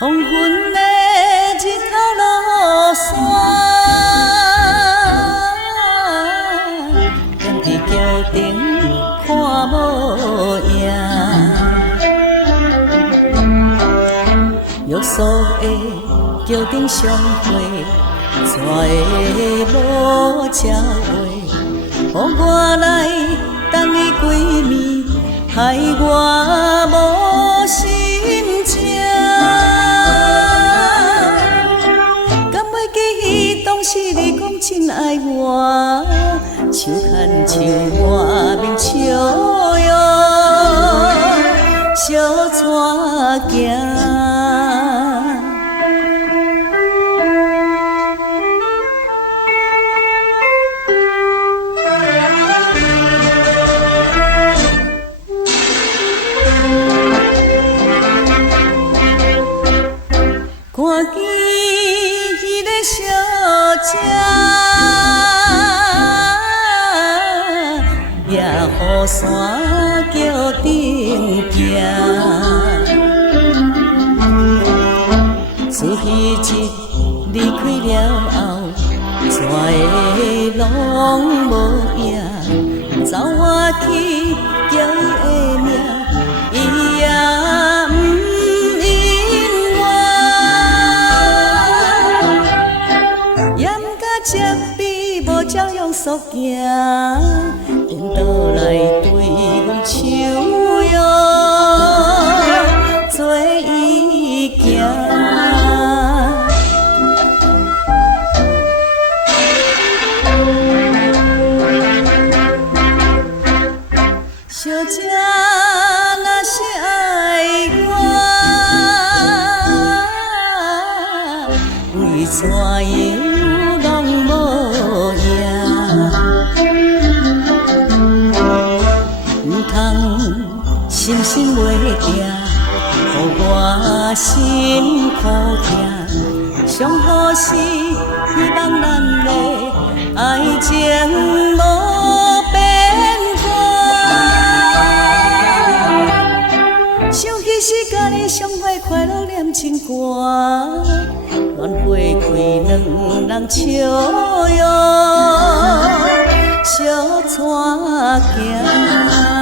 黄昏的日头落山，踮伫桥顶看无影，约束的桥顶相会，怎会无这话？予我来等伊几暝，害我无心情。当时你讲真爱我，手牵手外面笑容，小带行。看见迄个小姐，也雨伞桥顶行。自彼日离开了后，怎会拢无影？走我去叫伊的名，伊也不应我。严甲接比无照样肃行，颠倒来对阮手摇，做伊行。小姐若是爱我，为怎样拢无影？唔通心心袂定，予我辛苦听。上好是希望咱的爱情无变卦。想起时甲你相会，快乐念情歌，愿花开两人笑容，小带行。